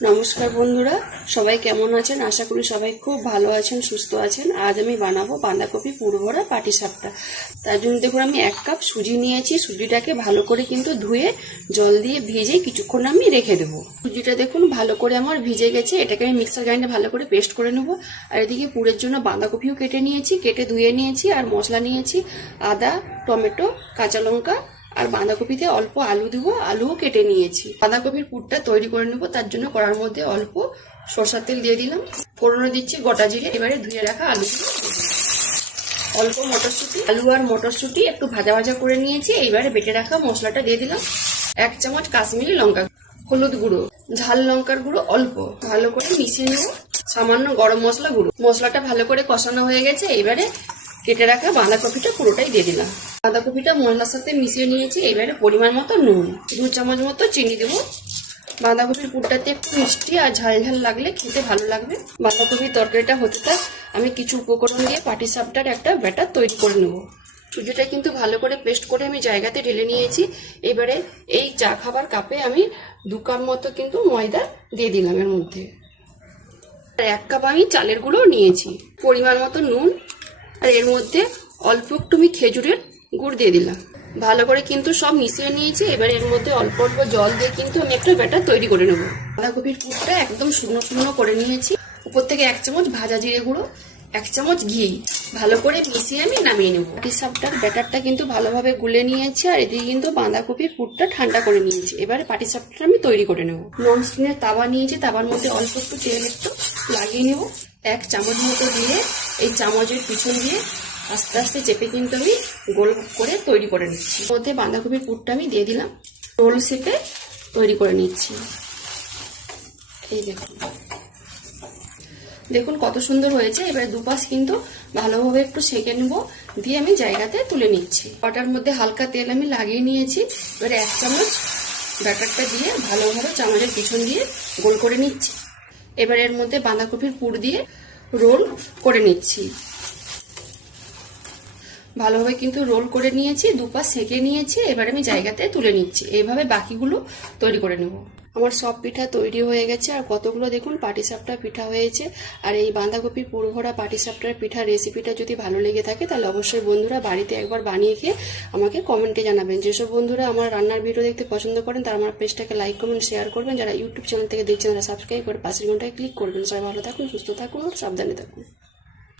নমস্কার বন্ধুরা, সবাই কেমন আছেন? আশা করি সবাই খুব ভালো আছেন, সুস্থ আছেন। আজ আমি বানাবো বাঁধাকপি পুরো ভরা পাটিসাপটা। তার জন্য দেখুন আমি 1 কাপ সুজি নিয়েছি। সুজিটাকে ভালো করে কিন্তু ধুয়ে জল দিয়ে ভিজে কিছুক্ষণ আমি রেখে দেবো। সুজিটা দেখুন ভালো করে আমার ভিজে গেছে। এটাকে আমি মিক্সার গ্রাইন্ডারে ভালো করে পেস্ট করে নেবো। আর এদিকে পুরের জন্য বাঁধাকপিও কেটে নিয়েছি, কেটে ধুয়ে নিয়েছি। আর মশলা নিয়েছি আদা, টমেটো, কাঁচা লঙ্কা, আর বাঁধাকপিতে অল্প আলু দেবো, আলুও কেটে নিয়েছি। বাঁধাকপির পুরটা তৈরি করে নেবো। তার জন্য কড়ার মধ্যে অল্প সরষের তেল দিয়ে দিলাম, ফোড়নে দিচ্ছি গোটা জিরে। এবারে ধুয়ে রাখা আলু, অল্প মটরশুঁটি, আলু আর মটরশুঁটি একটু ভাজা ভাজা করে নিয়েছি। এইবারে বেটে রাখা মশলাটা দিয়ে দিলাম। 1 চামচ কাশ্মীরি লঙ্কা, হলুদ গুঁড়ো, ঝাল লঙ্কার গুঁড়ো অল্প, ভালো করে মিশিয়ে নেবো। সামান্য গরম মশলা গুঁড়ো। মশলাটা ভালো করে কষানো হয়ে গেছে। এবারে কেটে রাখা বাঁধাকপিটা পুরোটাই দিয়ে দিলাম। বাঁধাকপিটা মশলার সাথে মিশিয়ে নিয়েছি। এবারে পরিমাণ মতো নুন, 2 চামচ মতো চিনি দেবো। বাঁধাকপির পুরটাতে একটু মিষ্টি আর ঝাল ঝাল লাগলে খেতে ভালো লাগবে। বাঁধাকপির তরকারিটা হতে থাক, আমি কিছু উপকরণ দিয়ে পাটিসাপটার একটা ব্যাটার তৈরি করে নেব। সুজিটা কিন্তু ভালো করে পেস্ট করে আমি জায়গাতে ঢেলে নিয়েছি। এবারে এই চা খাবার কাপে আমি 2 কাপ মতো কিন্তু ময়দা দিয়ে দিলাম এর মধ্যে। আর 1 কাপ আমি চালের গুঁড়ো নিয়েছি, পরিমাণ মতো নুন, আর এর মধ্যে অল্প একটু আমি খেজুরের গুড় দিয়ে দিলাম। ভালো করে কিন্তু সব মিশিয়ে নিয়েছি। এবার এর মধ্যে অল্প অল্প জল দিয়ে কিন্তু আমি একটা ব্যাটার তৈরি করে নেবো। বাঁধাকপির পুরটা একদম শুকনো শুকনো করে নিয়েছি। উপর থেকে 1 চামচ ভাজা জিরে গুঁড়ো, 1 চামচ ঘি, ভালো করে মিশিয়ে আমি নামিয়ে নেবো। পাটিসাপটার ব্যাটারটা কিন্তু ভালোভাবে গুলে নিয়েছি। আর এদিকে কিন্তু বাঁধাকপির পুরটা ঠান্ডা করে নিয়েছি। এবারে পাটিসাপটা আমি তৈরি করে নেবো। নন স্টিকের তাওয়া নিয়েছি, তাওয়ার মধ্যে অল্প একটু তেল একটু লাগিয়ে নেবো। 1 চামচ মতো দিয়ে এই চামচের পিছন দিয়ে আস্তে আস্তে চেপে কিন্তু আমি গোল করে তৈরি করে নিচ্ছি। মধ্যে বাঁধাকপির পুরটা আমি দিয়ে দিলাম, রোল শেপে তৈরি করে নিচ্ছি। এই দেখুন, দেখুন কত সুন্দর হয়েছে। এবারে দুপাশ কিন্তু ভালোভাবে একটু সেঁকে নেব, দিয়ে আমি জায়গাতে তুলে নিচ্ছি। কটার মধ্যে হালকা তেল আমি লাগিয়ে নিয়েছি। এবারে 1 চামচ ব্যাটারটা দিয়ে ভালোভাবে চামচের পিছন দিয়ে গোল করে নিচ্ছি। এবার এর মধ্যে বাঁধাকপির পুর দিয়ে রোল করে নিচ্ছি। ভালোভাবে কিন্তু রোল করে নিয়েছি, দুপাশ সেঁকে নিয়েছি। এবার আমি জায়গাতে তুলে নিচ্ছি। এইভাবে বাকিগুলো তৈরি করে নেব। আমার সব পিঠা তৈরি হয়ে গেছে। আর কতগুলো দেখুন পাটিসাপটা পিঠা হয়েছে। আর এই বাঁধাকপির পুর ভরা পাটিসাপটার পিঠা রেসিপিটা যদি ভালো লেগে থাকে তাহলে অবশ্যই বন্ধুরা বাড়িতে একবার বানিয়ে খেয়ে আমাকে কমেন্টে জানাবেন। যেসব বন্ধুরা আমার রান্নার ভিডিও দেখতে পছন্দ করেন তারা আমার পেজটাকে লাইক কমেন্ট শেয়ার করবেন। যারা ইউটিউব চ্যানেল থেকে দেখছেন তারা সাবস্ক্রাইব করে পাশের ঘন্টায় ক্লিক করবেন। সবাই ভালো থাকুন, সুস্থ থাকুন আর সাবধানে থাকুন।